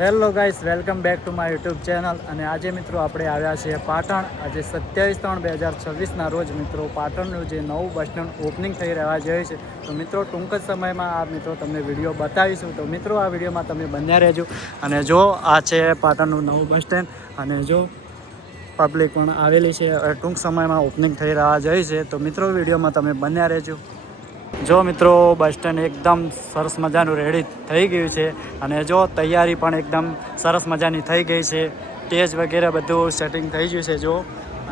Hello guys, welcome back to my YouTube channel. અને આજે મિત્રો આપણે આવ્યા છીએ પાટણ. આજે 27/3/2026ના રોજ મિત્રો પાટણનું જે નવું બસ સ્ટેન્ડ ઓપનિંગ થઈ રહ્યા જાય છે. તો મિત્રો ટૂંક જ સમયમાં આ મિત્રો તમને વિડીયો બતાવીશું. તો મિત્રો આ વિડીયોમાં તમે બન્યા રહેજો. અને જો આ છે પાટણનું નવું બસ સ્ટેન્ડ. અને જો પબ્લિક પણ આવેલી છે. ટૂંક સમયમાં ઓપનિંગ થઈ રહ્યા જાય છે. તો મિત્રો વિડીયોમાં તમે બન્યા રહેજો. જો મિત્રો બસ સ્ટેન્ડ એકદમ સરસ મજાનું રેડી થઈ ગયું છે. અને જો તૈયારી પણ એકદમ સરસ મજાની થઈ ગઈ છે. સ્ટેજ વગેરે બધું સેટિંગ થઈ ગયું છે. જો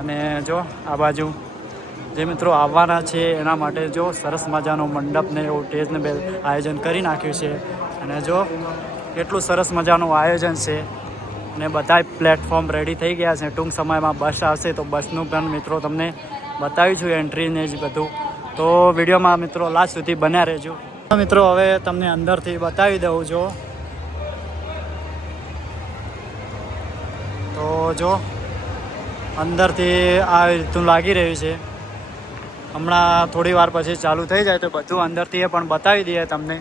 અને જો આ બાજુ જે મિત્રો આવવાના છે એના માટે જો સરસ મજાનો મંડપને એવું સ્ટેજને બે આયોજન કરી નાખ્યું છે. અને જો કેટલું સરસ મજાનું આયોજન છે. અને બધા પ્લેટફોર્મ રેડી થઈ ગયા છે. ટૂંક સમયમાં બસ આવશે તો બસનું પણ મિત્રો તમને બતાવીશું એન્ટ્રીને જ બધું. તો વિડીયોમાં મિત્રો લાસ્ટ સુધી બન્યા રહેજો. મિત્રો હવે તમને અંદરથી બતાવી દઉં જો. તો જો અંદરથી આ રીતનું લાગી રહ્યું છે. હમણાં થોડી વાર પછી ચાલુ થઈ જાય તો બધું અંદરથી એ પણ બતાવી દઈએ તમને.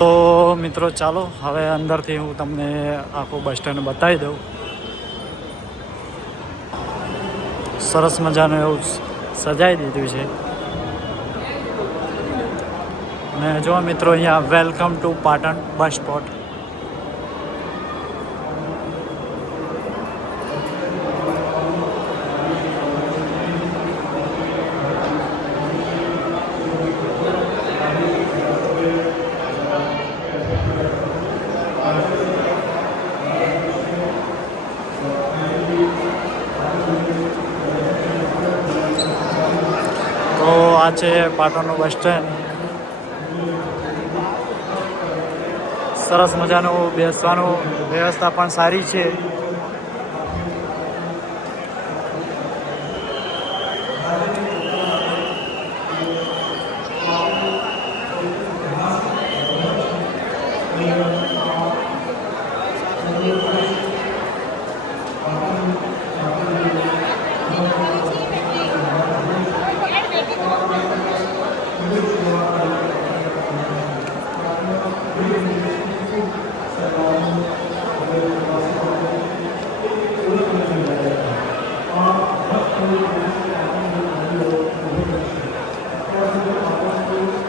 તો મિત્રો ચાલો હવે અંદરથી હું તમને આખું બસ સ્ટેન્ડ બતાવી દઉં. સરસ મજાનું એવું સજાઈ દીધું છે. અને જો મિત્રો અહીંયા welcome to Patan bus spot. તો આ છે પાટણનું બસ સ્ટેન્ડ. સરસ મજાનું બેસવાનું વ્યવસ્થા પણ સારી છે.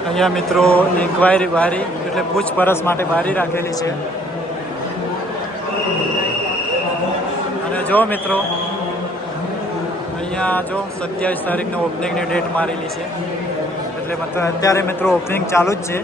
અહીંયા મિત્રો ઇન્ક્વાયરી બારી એટલે પૂછપરછ માટે બારી રાખેલી છે. અને જો મિત્રો અહીંયા જો 27 તારીખનો ઓપનિંગની ડેટ મારેલી છે. એટલે મતલબ અત્યારે મિત્રો ઓપનિંગ ચાલુ જ છે.